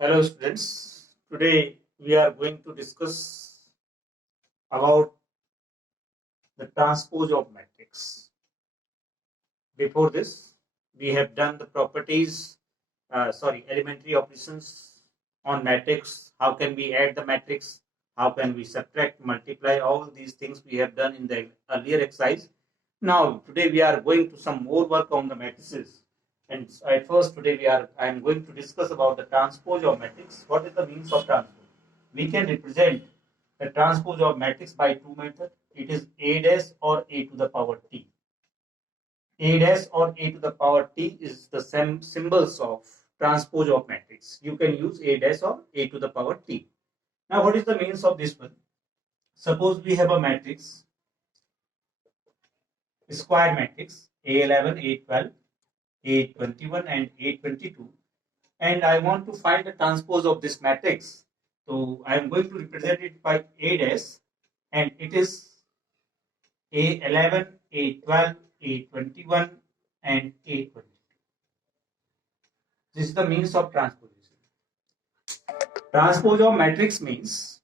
Hello students, today we are going to discuss about the transpose of matrix. Before this, we have done the properties, elementary operations on matrix. How can we add the matrix? How can we subtract, multiply? All these things we have done in the earlier exercise. Now, today we are going to some more work on the matrices. And at first, today I am going to discuss about the transpose of matrix. What is the means of transpose? We can represent the transpose of matrix by two methods. It is A dash or A to the power t. A dash or A to the power t is the same symbols of transpose of matrix. You can use A dash or A to the power t. Now, what is the means of this one? Suppose we have a matrix, square matrix A11, A12, A21 and A22, and I want to find the transpose of this matrix. So I am going to represent it by A dash, and it is A11, A12, A21 and A22. This is the means of transposition. Transpose of matrix means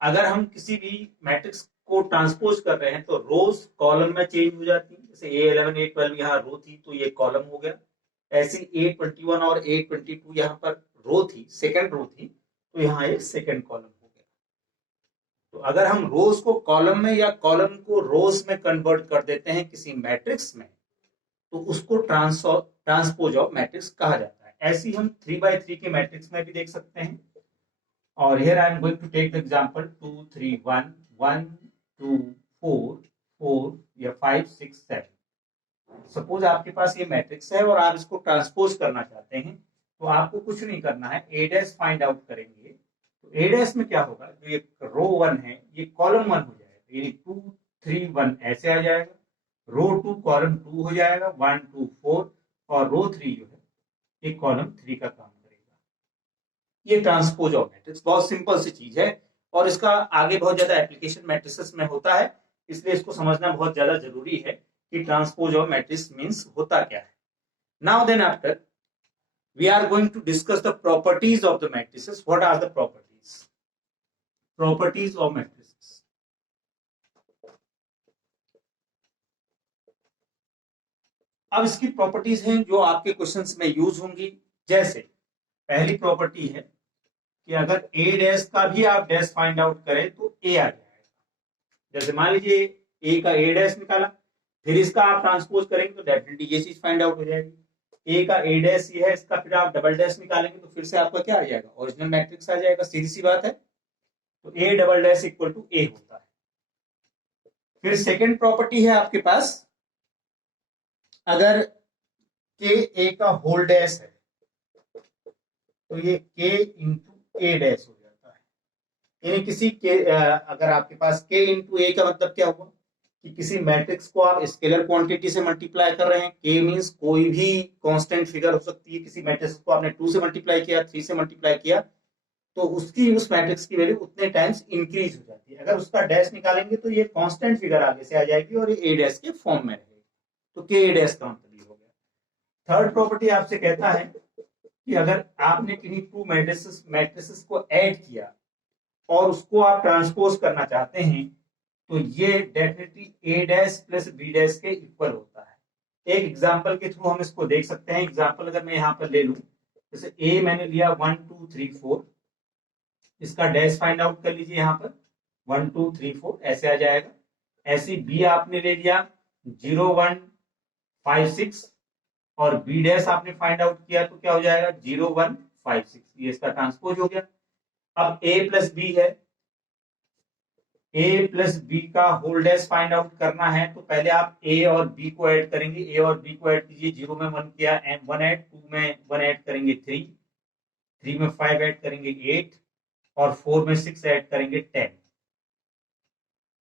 अगर हम किसी भी matrix को transpose कर रहे हैं तो रोज column में चेंज हो जाती है. जैसे A11 A12 यहाँ रो थी तो ये कॉलम हो गया. ऐसे A21 और A22 यहाँ पर रो थी, सेकंड रो थी, तो यहाँ एक सेकंड कॉलम हो गया. तो अगर हम रोज को कॉलम में या कॉलम को रोज में कन्वर्ट कर देते हैं किसी मैट्रिक्स में, तो उसको ट्रांसपोज ऑफ मैट्रिक्स कहा जाता है. ऐसी हम 3x3 के मैट्रिक्स में भी देख सकते हैं. और here I am going to take the example 2 3 1 1 2 4 4 या 5 6 7. सपोज आपके पास ये मैट्रिक्स है और आप इसको ट्रांसपोज करना चाहते हैं, तो आपको कुछ नहीं करना है, ए डैश फाइंड आउट करेंगे. तो ए डैश में क्या होगा, जो ये रो 1 है ये कॉलम 1 हो जाएगा, यानी 2 3 1 ऐसे आ जाएगा. रो 2 कॉलम 2 हो जाएगा, 1 2 4, और रो 3 जो है ये कॉलम 3 का काम करेगा. ये ट्रांसपोज ऑफ मैट्रिक्स बहुत सिंपल सी चीज है और इसका आगे बहुत ज्यादा एप्लीकेशन मैट्रिसेस में होता है, इसलिए इसको समझना बहुत ज्यादा जरूरी है कि ट्रांसपोज ऑफ मैट्रिक्स मींस होता क्या है. Now then after we are going to discuss the properties of the matrices. What are the properties? Properties of matrices. अब इसकी प्रॉपर्टीज हैं जो आपके क्वेश्चंस में यूज होंगी. जैसे पहली प्रॉपर्टी है कि अगर ए डैश का भी आप डैश फाइंड आउट करें तो ए आ जाएगा. जैसे मान लीजिए ए का ए डैश निकाला, फिर इसका आप ट्रांसपोज करेंगे तो डेफिनेटली ये चीज फाइंड आउट हो जाएगी. ए का ए डैश ये है, इसका फिर आप डबल डैश निकालेंगे तो फिर से आपका क्या आ जाएगा, ओरिजिनल मैट्रिक्स आ जाएगा. सीधी सी बात है. तो A double dash equal to A होता है. फिर सेकेंड प्रॉपर्टी है आपके पास, अगर के ए का होल डैश है तो ये के इंटू ए डैश हो जाता है. यानी किसी के अगर आपके पास के इंटू ए का मतलब क्या हुआ कि किसी मैट्रिक्स को आप स्केलर क्वांटिटी से मल्टीप्लाई कर रहे हैं. के मींस कोई भी कांस्टेंट फिगर हो सकती है. किसी मैट्रिक्स को आपने 2 से मल्टीप्लाई किया, 3 से मल्टीप्लाई किया, तो उसकी उस मैट्रिक्स की वैल्यू उतने टाइम्स इंक्रीज हो जाती है. अगर उसका डैश निकालेंगे तो ये कांस्टेंट फिगर आगे से आ जाएगी और ये ए डैश के फॉर्म में रहेगी. तो के ए डैश का मतलब ये हो गया. थर्ड प्रॉपर्टी आपसे कहता है कि अगर आपने किन्हीं टू मैट्रिसेस को ऐड किया और उसको आप ट्रांसपोज करना चाहते हैं, तो ये डेफिनेटली ए डैश प्लस बी डैश के इक्वल होता है. एक एग्जांपल के थ्रू हम इसको देख सकते हैं. एग्जांपल अगर मैं यहाँ पर ले लूं, जैसे ए मैंने लिया 1 2 3 4, इसका डैश फाइंड आउट कर लीजिए. यहाँ पर 1 2 3 4 ऐसे आ जाएगा. ऐसे बी आपने ले लिया 0 1 5 6 और बी डैश आपने फाइंड आउट किया तो क्या हो जाएगा 0 1 5 6. ये इसका ट्रांसपोज हो गया. अब ए प्लस बी है, ए प्लस बी का होल डैश फाइंड आउट करना है तो पहले आप ए और बी को ऐड करेंगे. ए और बी को ऐड कीजिए. 0 में 1 किया, 1 ऐड, 2 में 1 ऐड करेंगे 3, 3 में 5 ऐड करेंगे 8 और 4 में 6 ऐड करेंगे 10.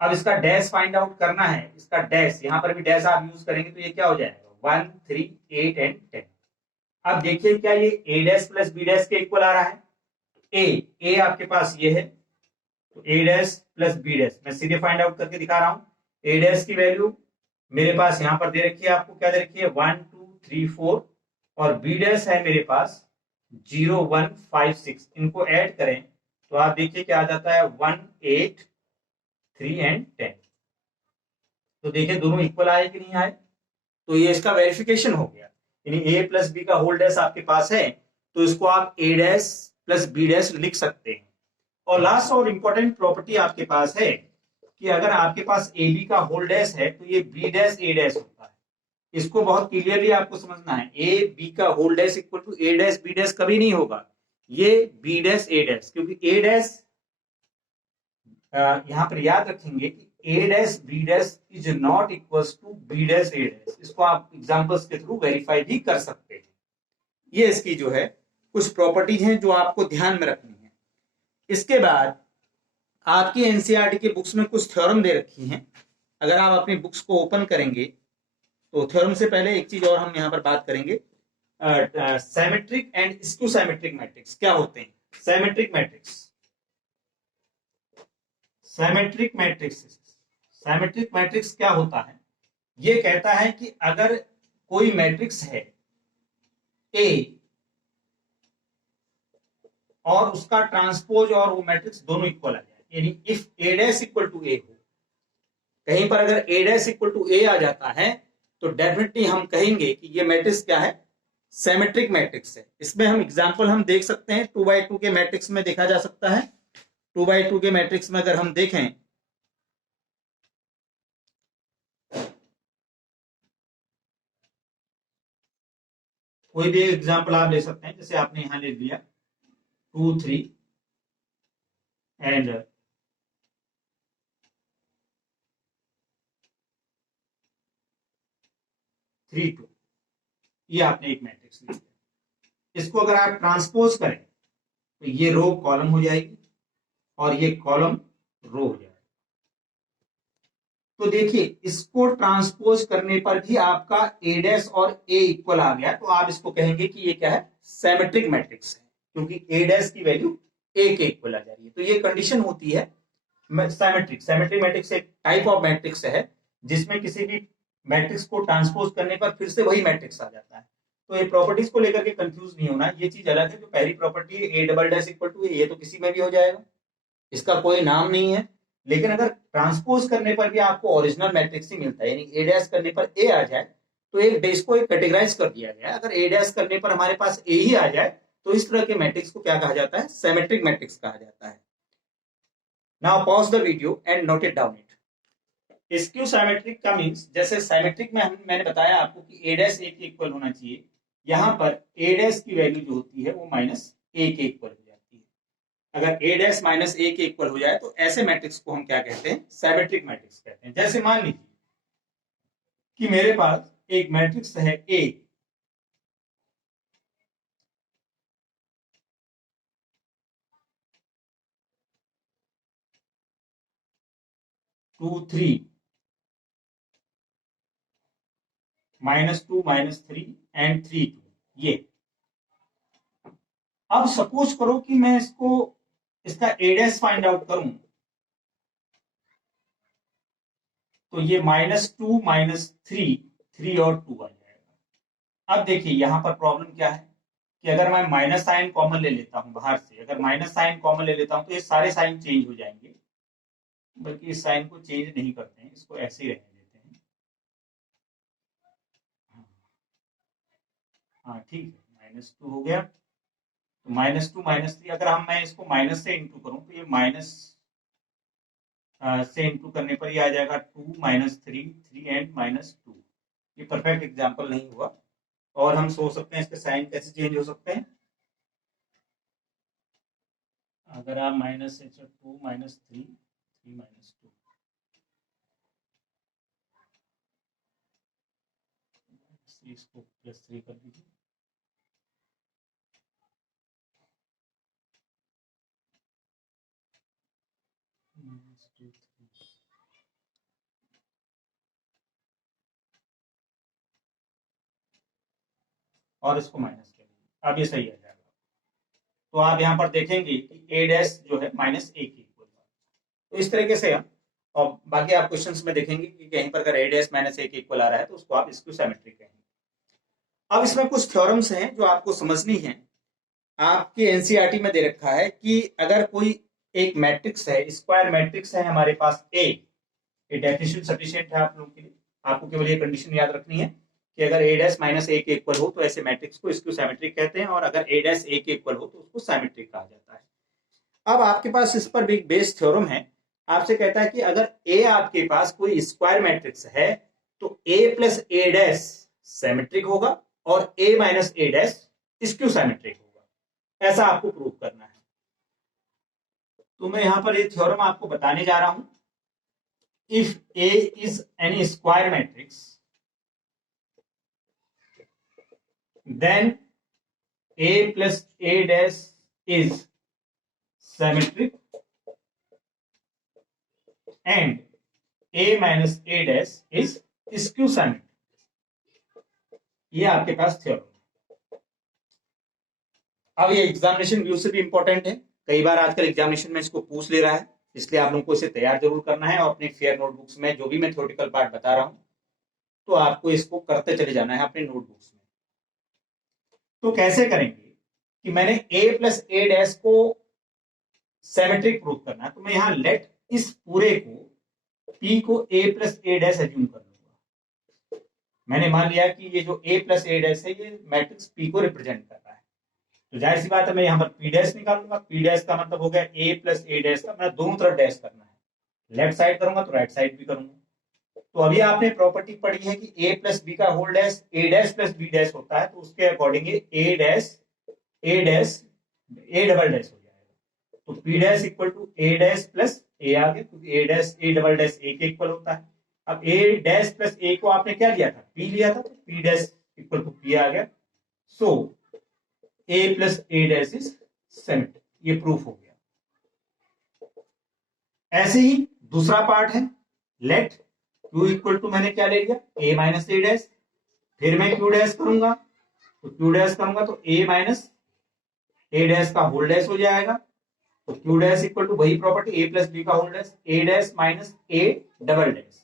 अब इसका डैश फाइंड आउट करना है. इसका डैश यहाँ पर भी डैश आप यूज करेंगे तो ये क्या हो जाएगा 1 3 8 एंड 10. अब देखिए क्या ये ए डैश प्लस बी डैश के इक्वल आ रहा है. ए आपके पास ये है तो ए डैश प्लस बी डैश मैं सीधे फाइंड आउट करके दिखा रहा हूं. ए डैश की वैल्यू मेरे पास यहां पर दे रखी है, आपको क्या दे रखी है 1 2 3 4, और बी डैश है मेरे पास 0156, इनको ऐड करें तो आप देखिए क्या आ जाता है 1, 8, 3 एंड 10। तो देखिए दोनों इक्वल आए कि नहीं आए, तो ये इसका वेरिफिकेशन हो गया। यानी a प्लस बी का होल डैश आपके पास है तो इसको आप a dash plus B dash लिख सकते हैं। और लास्ट और इंपॉर्टेंट प्रॉपर्टी आपके पास है कि अगर आपके पास ए बी का होल डैश है तो ये बी डैश ए डैश होता है। इसको बहुत क्लियरली आपको समझना है, ए बी का whole dash equal to A dash B dash कभी नहीं होगा, ये बी डैश ए डैश, क्योंकि ए डैश यहां पर याद रखेंगे कि A dash B dash is not equal to B dash A dash. इसको आप एग्जांपल्स के थ्रू वेरीफाई भी कर सकते हैं। ये इसकी जो है कुछ प्रॉपर्टीज हैं जो आपको ध्यान में रखनी है। इसके बाद आपकी एनसीईआरटी के बुक्स में कुछ थ्योरम दे रखी हैं। अगर आप अपनी बुक्स को ओपन करेंगे तो थ्योरम से पहले एक चीज और हम यहाँ पर बात करेंगे, symmetric and skew symmetric matrix क्या होते हैं। Symmetric matrix, symmetric matrix, symmetric matrix क्या होता है, ये कहता है कि अगर कोई मैट्रिक्स है ए और उसका ट्रांसपोज और वो मैट्रिक्स दोनों इक्वल आ जाए, यानी if A dash equal to A हो, कहीं पर अगर A dash equal to A आ जाता है तो डेफिनेटली हम कहेंगे कि ये मैट्रिक्स क्या है, सिमेट्रिक मैट्रिक्स है। इसमें हम एग्जांपल हम देख सकते हैं, 2x2 के मैट्रिक्स में देखा जा सकता है। 2x2 के मैट्रिक्स में अगर हम देखें कोई भी एग्जांपल आप ले सकते हैं, जैसे आपने यहां ले लिया 2, 3 एंड 3, 2, ये आपने एक मैट्रिक्स लिया। इसको अगर आप ट्रांसपोज करें तो ये रो कॉलम हो जाएगी और ये कॉलम रो हो जाएगा। तो देखिए इसको ट्रांसपोज करने पर भी आपका ए डैश और ए इक्वल आ गया, तो आप इसको कहेंगे कि ये क्या है, सिमेट्रिक मैट्रिक्स है, क्योंकि ए डैश की वैल्यू ए के इक्वल आ जा रही है। तो ये कंडीशन होती है सिमेट्रिक। सिमेट्रिक मैट्रिक्स एक टाइप ऑफ मैट्रिक्स है जिसमें किसी भी मैट्रिक्स को ट्रांसपोज करने पर फिर से वही मैट्रिक्स आ जाता है। तो ये प्रॉपर्टीज को लेकर के कंफ्यूज नहीं होना, ये चीज अलग है। जो पहली प्रॉपर्टी है A double dash equal to, ये तो किसी में भी हो जाएगा, इसका कोई नाम नहीं है। लेकिन अगर ट्रांसपोज करने पर भी आपको ओरिजिनल मैट्रिक्स ही मिलता है, यानी ए डैश करने पर ए आ जाए तो एक डैश को एक कैटेगराइज कर दिया गया है। अगर ए डैश करने पर हमारे पास ए ही आ जाए तो इस तरह के मैट्रिक्स को क्या कहा जाता है, सिमेट्रिक मैट्रिक्स कहा जाता है। Now pause the video and note it down it. Skew symmetric का मींस, जैसे सिमेट्रिक में मैंने बताया आपको कि ए डैश ए के इक्वल होना चाहिए, यहां पर ए डैश की वैल्यू जो होती है वो माइनस ए के इक्वल हो जाती है। अगर ए डैश माइनस ए के इक्वल हो जाए तो ऐसे मैट्रिक्स को हम क्या कहते हैं, सिमेट्रिक मैट्रिक्स कहते हैं। जैसे मान लीजिए कि मेरे पास एक मैट्रिक्स है ए, टू थ्री -2 -3 एंड 3 2, ये। अब सपोज करो कि मैं इसका ए डैश फाइंड आउट करूं तो ये -2 -3 3 और 2 आ जाएगा। अब देखिए यहां पर प्रॉब्लम क्या है कि अगर मैं माइनस साइन कॉमन ले लेता हूं बाहर से, अगर माइनस साइन कॉमन ले लेता हूं तो ये सारे साइन चेंज हो जाएंगे, बल्कि इस साइन को चेंज नहीं करते हैं, इसको ऐसे ही रहने देते हैं। हाँ ठीक है, -2 हो गया। तो -2 -3, अगर मैं इसको माइनस से इंटू करूं तो ये माइनस से इंटू करने पर ये आ जाएगा 2 -3 3 एंड -2। ये परफेक्ट एग्जांपल नहीं हुआ, और हम सोच सकते हैं इसके साइन कैसे चेंज हो सकते हैं। अगर आप -2 -3 3 -2, इसको +3 कर दीजिए, -2 3, और इसको माइनस कर दीजिए, अब ये सही आ जाएगा। तो आप यहाँ पर देखेंगे कि ए डैश जो है -a के इक्वल। तो इस तरीके से हम, और बाकी आप क्वेश्चंस में देखेंगे कि कहीं पर अगर ए डैश -a के इक्वल आ रहा है तो उसको आप स्क्यू सिमेट्रिक कहेंगे। अब इसमें कुछ थ्योरम्स हैं जो आपको समझनी है। आपके एनसीईआरटी में दे रखा है कि अगर कोई एक मैट्रिक्स है, स्क्वायर मैट्रिक्स है हमारे पास ए, ये डेफिनेशन सफिशिएंट है आप लोगों के लिए। आपको केवल ये कंडीशन याद रखनी है कि अगर ए डैश माइनस ए के इक्वल हो तो ऐसे मैट्रिक्स को स्क्यू सिमेट्रिक कहते हैं, और अगर ए डैश ए के इक्वल हो तो उसको सिमेट्रिक कहा जाता है। अब आपके पास इस पर एक बेस थ्योरम है, आपसे कहता है कि अगर ए आपके पास कोई स्क्वायर मैट्रिक्स है तो ए प्लस ए डैश सिमेट्रिक होगा और ए minus A dash skew symmetric होगा। ऐसा आपको प्रूव करना है। तो मैं यहां पर ये थ्योरम आपको बताने जा रहा हूं। If A is any square matrix then a plus a dash is symmetric and a minus a dash is skew symmetric। ये आपके पास थ्योरम है। अब ये एग्जामिनेशन व्यू से भी इंपॉर्टेंट है, कई बार आजकल एग्जामिनेशन में इसको पूछ ले रहा है, इसलिए आप लोगों को इसे तैयार जरूर करना है। और अपनी फेयर नोटबुक्स में जो भी मैं थ्योरेटिकल पार्ट बता रहा हूं तो आपको इसको करते चले जाना है अपने नोटबुक्स में। तो कैसे करेंगे कि मैंने a प्लस ए डैश को सिमेट्रिक प्रूव करना है, तो मैं यहां लेट इस पूरे को p को a plus A dash assume कर लूंगा। मैंने मान लिया कि ये जो a प्लस ए डैश है ये मैट्रिक्स p को रिप्रेजेंट कर रहा है, तो जाहिर सी बात है मैं यहां पर p डैश निकालूंगा। p डैश का मतलब हो गया a प्लस ए डैश का, मैं दोनों तरफ डैश करना है, लेफ्ट साइड करूंगा तो राइट साइड भी करूंगा। तो अभी आपने प्रॉपर्टी पढ़ी है कि a प्लस बी का whole dash a dash plus b dash होता है, तो उसके according a dash a dash a double dash हो जाएगा। तो p dash equal to a dash plus a आ गया, क्योंकि a dash a double dash a के इक्वल होता है। अब a डैश प्लस a को आपने क्या लिया था, p लिया था, तो p dash equal to p आ गया। So a plus a dash is symmetric, ये प्रूफ हो गया। ऐसे ही दूसरा पार्ट है, लेट q इक्वल टू मैंने क्या ले लिया a माइनस ए डैश, फिर मैं q डैश करूंगा, तो q डैश करूंगा तो a माइनस ए डैश का होल डैश हो जाएगा। तो q डैश इक्वल टू वही प्रॉपर्टी a प्लस बी का whole dash a dash minus a double dash,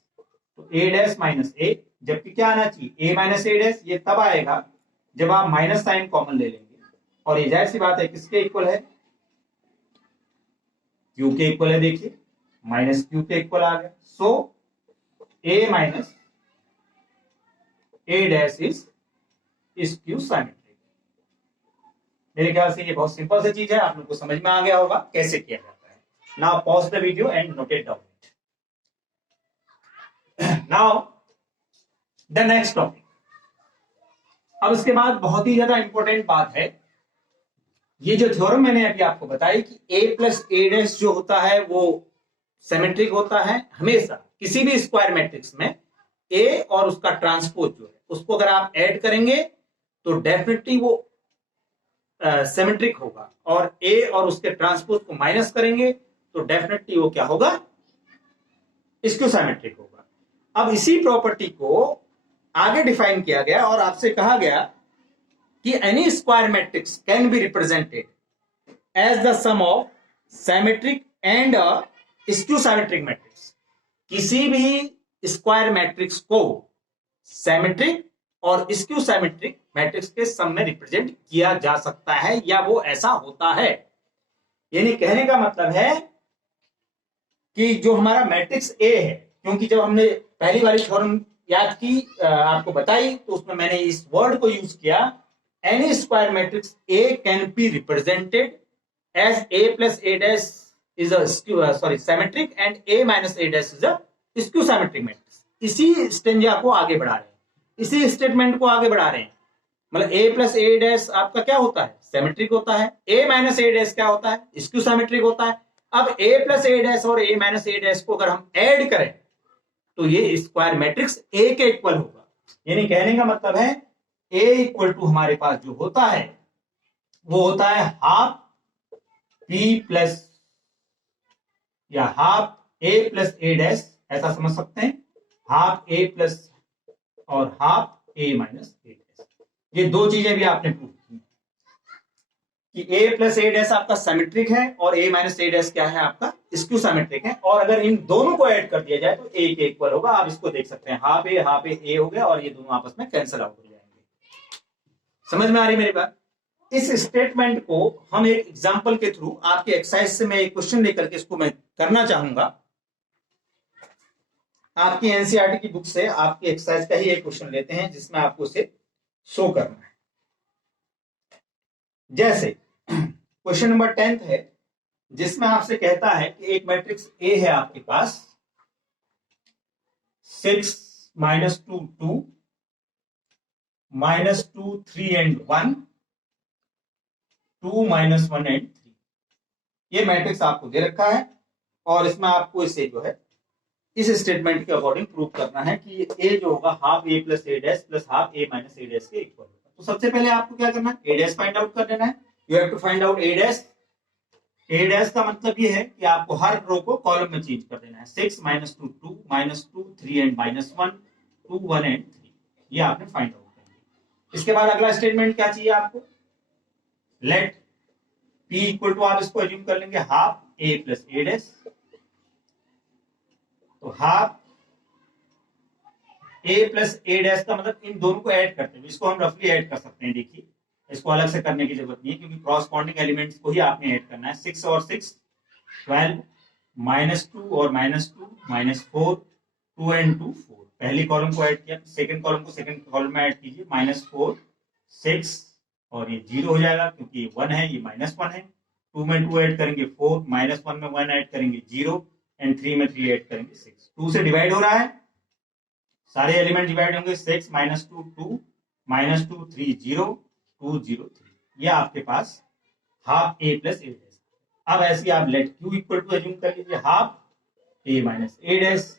तो a डैश माइनस a, जबकि क्या आना चाहिए a माइनस ए डैश, ये तब आएगा जब आप माइनस साइन कॉमन ले लेंगे, और ये जाहिर सी बात है किसके इक्वल है, q के इक्वल है। देखिए माइनस q के इक्वल आ गया। So a minus A dash is skew symmetric. मेरे ख्याल से ये बहुत सिंपल सी चीज है, आप लोग को समझ में आ गया होगा कैसे किया जाता है। Now pause the video and note it down. Now the next topic. अब इसके बाद बहुत ही ज्यादा इंपॉर्टेंट बात है, ये जो थ्योरम मैंने अभी आपको बताई कि a प्लस ए डैश जो होता है वो सिमेट्रिक होता है हमेशा किसी भी स्क्वायर मैट्रिक्स में। a और उसका ट्रांसपोज जो है उसको अगर आप ऐड करेंगे तो डेफिनेटली वो सिमेट्रिक होगा, और a और उसके ट्रांसपोज को माइनस करेंगे तो डेफिनेटली वो क्या होगा, स्क्यू सिमेट्रिक होगा। अब इसी प्रॉपर्टी को आगे डिफाइन किया गया और आपसे कहा गया कि any square matrix can be represented as the sum of symmetric and skew symmetric matrix. किसी भी स्क्वायर मैट्रिक्स को सिमेट्रिक और स्क्यू सिमेट्रिक मैट्रिक्स के सम में रिप्रेजेंट किया जा सकता है, या वो ऐसा होता है। यानी कहने का मतलब है कि जो हमारा मैट्रिक्स ए है, क्योंकि जब हमने पहली वाली थ्योरम याद की आपको बताई तो उसमें मैंने इस वर्ड को यूज किया, any square matrix A can be represented as A plus A dash is a symmetric and A minus A dash is a skew symmetric matrix. इसी स्टेंजा को आगे बढ़ा रहे हैं, इसी स्टेटमेंट को आगे बढ़ा रहे हैं। मतलब a प्लस ए डैश आपका क्या होता है, सिमेट्रिक होता है, a माइनस ए डैश क्या होता है, स्क्यू सिमेट्रिक होता है। अब a प्लस ए डैश और a माइनस ए डैश को अगर हम ऐड करें तो ये स्क्वायर मैट्रिक्स a के इक्वल होगा। यानी कहने का मतलब है a इक्वल टू हमारे पास जो होता है वो होता है हाफ p प्लस या half a plus A dash, ऐसा समझ सकते हैं, हाफ a प्लस और half a minus A dash. ये दो चीजें भी आपने प्रूव की कि a प्लस ए डैश आपका सिमेट्रिक है और a माइनस ए डैश क्या है, आपका स्क्यू सिमेट्रिक है। और अगर इन दोनों को ऐड कर दिया जाए तो a के इक्वल होगा। आप इसको देख सकते हैं, हाफ ए हो गया और ये दोनों आपस में कैंसिल आउट हो जाएंगे। समझ में आ रही मेरी बात? इस स्टेटमेंट को हम एक एग्जांपल के थ्रू आपके एक्सरसाइज से मैं एक क्वेश्चन लेकर के इसको मैं करना चाहूंगा। आपकी एनसीईआरटी की बुक से आपकी एक्सरसाइज का ही एक क्वेश्चन लेते हैं जिसमें आपको इसे शो करना है। जैसे क्वेश्चन नंबर 10 है जिसमें आपसे कहता है कि एक मैट्रिक्स ए है आपके पास 6 -2 2 -2 3 and 1 2 -1 and 3। ये मैट्रिक्स आपको दे रखा है और इसमें आपको इसे जो है इस स्टेटमेंट के अकॉर्डिंग प्रूव करना है कि ए जो होगा half A plus A dash plus half A minus A dash के इक्वल होगा। तो सबसे पहले आपको क्या करना है, ए डैश फाइंड आउट कर लेना है। You have to find out A dash. A dash का मतलब ये है कि आपको हर रो को कॉलम में चेंज कर देना है। 6 -2 2 -2 3 and -1 2 1 and 3 ये आपने फाइंड आउट कर लिया। इसके बाद अगला स्टेटमेंट क्या चाहिए आपको, लेट पी इक्वल टू, आप इसको एज्यूम कर लेंगे half A plus A dash. तो half A plus A dash का मतलब इन दोनों को ऐड करते हैं, इसको हम रफली ऐड कर सकते हैं। देखिए इसको अलग से करने की जरूरत नहीं है क्योंकि क्रॉसपॉन्डिंग एलिमेंट्स को ही आपने ऐड करना है। 6 और 6 12 -2 और -2 -4 2 and 2 4। पहली कॉलम को ऐड किया, सेकंड कॉलम को सेकंड कॉलम में ऐड कीजिए। -4 6 और ये 0 हो जाएगा क्योंकि ये 1 है, ये -1 है। 2 में 2 ऐड करेंगे 4, -1 में 1 ऐड करेंगे 0 एंड 3 में 3 ऐड करेंगे 6। 2 से डिवाइड हो रहा है, सारे एलिमेंट डिवाइड होंगे। 6 -2 2 -2 3 0 2 0 3। ये आपके पास half A plus A dash. अब ऐसे आप let Q equal to assume कर लीजिए half A minus A dash.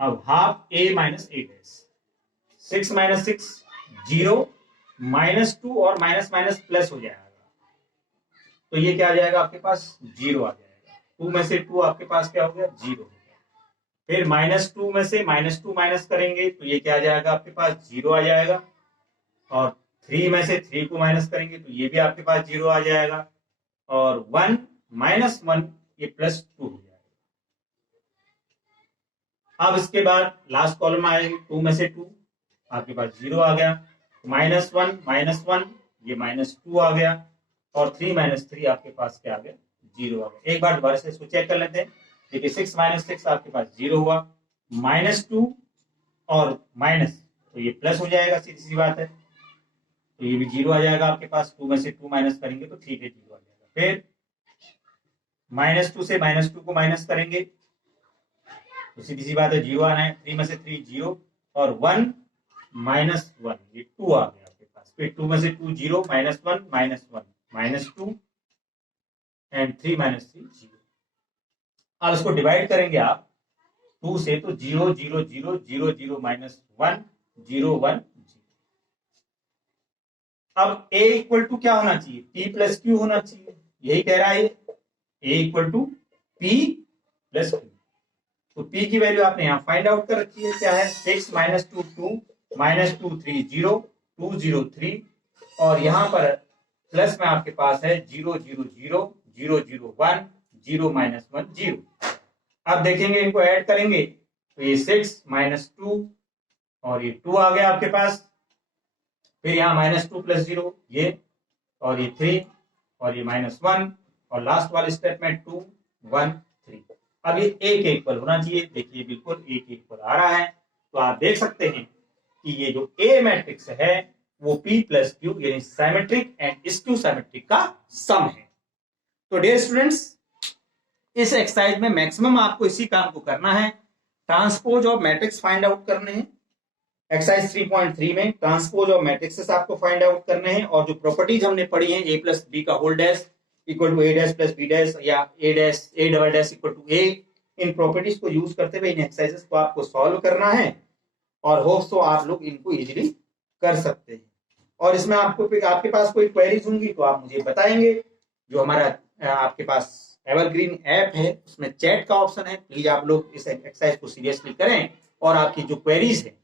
अब half A minus A dash 6 -6 0 -2 और माइनस माइनस प्लस हो जाएगा तो ये क्या आ जाएगा आपके पास 0 आ जाएगा। 2 में से 2 आपके पास क्या हो गया 0 हो गया। फिर -2 में से -2 माइनस करेंगे तो ये क्या आ जाएगा आपके पास 0 आ जाएगा। और 3 में से 3 को माइनस करेंगे तो ये भी आपके पास 0 आ जाएगा। और 1 -1 ये +2 हो जाएगा। अब इसके बाद लास्ट कॉलम में आएगी 2 में से 2 आपके पास 0 आ गया। -1 -1 ये -2 आ गया। और 3 -3 आपके पास क्या आ गया 0 आ गया। एक बार दोबारा से इसको चेक कर लेते हैं। देखिए 6 -6 आपके पास 0 हुआ, -2 और माइनस तो ये प्लस हो जाएगा, सीधी सी बात है। तो ये भी 0 आ जाएगा आपके पास। 2 में से 2 माइनस करेंगे तो ठीक है 0 आ जाएगा। फिर -2 से -2 को माइनस करेंगे तो सीधी सी बात है 0 आना है। 3 में से 3 0 और 1 -1 ये 2 आ गया आपके पास। फिर 2 में से 2 0 -1 -1 -2 एंड 3 -3 0। अब इसको डिवाइड करेंगे आप 2 से तो 0 0 0 0 0 -1 0 1 0। अब a इक्वल टू क्या होना चाहिए p प्लस क्यू होना चाहिए, यही कह रहा है a equal to p plus Q. तो p की वैल्यू आपने यहाँ फाइंड आउट कर रखी है, क्या है 6 -2 2 -2 3 0 2 0 3 और यहाँ पर प्लस में आपके पास है 0 0 0 0 0 1 0 -1 0। अब देखेंगे इनको ऐड करेंगे तो ये 6 -2 और ये 2 आ गया आपके पास। फिर यहाँ -2 + 0 ये और ये 3 और ये -1 और लास्ट वाली स्टेटमेंट 2 1 3। अब ये a के इक्वल होना चाहिए। देखिए बिल्कुल a के इक्वल आ रहा है। तो आप देख सकते हैं कि ये जो a मैट्रिक्स है वो p प्लस क्यू यानी सिमेट्रिक एंड स्क्यू सिमेट्रिक का सम है। तो डियर स्टूडेंट्स इस एक्सरसाइज में मैक्सिमम आपको इसी काम को करना है, transpose of matrix find out करने हैं। एक्सरसाइज 3.3 में ट्रांसपोज ऑफ मैट्रिक्सेस आपको फाइंड आउट करने हैं और जो प्रॉपर्टीज हमने पढ़ी हैं a प्लस बी का whole dash equal to a dash plus B dash या a dash a double dash equal to a, इन प्रॉपर्टीज को यूज करते हुए इन एक्सरसाइजेस को आपको सॉल्व करना है और होप्स तो आप लोग इनको इजीली कर सकते हैं। और इसमें आपके पास कोई क्वेरीज होंगी तो आप मुझे बताएंगे। जो हमारा आपके पास एवरग्रीन ऐप है उसमें चैट का ऑप्शन है, प्लीज आप लोग इस एक्सरसाइज को सीरियसली करें और आपकी जो क्वेरीज है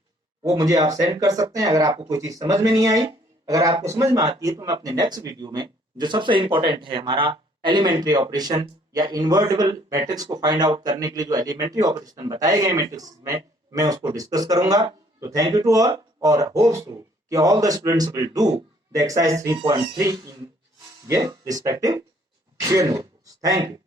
वो मुझे आप सेंड कर सकते हैं। अगर आपको कोई चीज समझ में नहीं आई, अगर आपको समझ में आती है तो मैं अपने नेक्स्ट वीडियो में जो सबसे इंपॉर्टेंट है हमारा एलिमेंट्री ऑपरेशन या इन्वर्टिबल मैट्रिक्स को फाइंड आउट करने के लिए जो एलिमेंट्री ऑपरेशन बताए गए मैट्रिक्स में मैं उसको डिस्कस करूंगा। तो थैंक यू टू ऑल और होप्स टू कि all the students will do the exercise 3.3 in your respective notebooks. Thank you.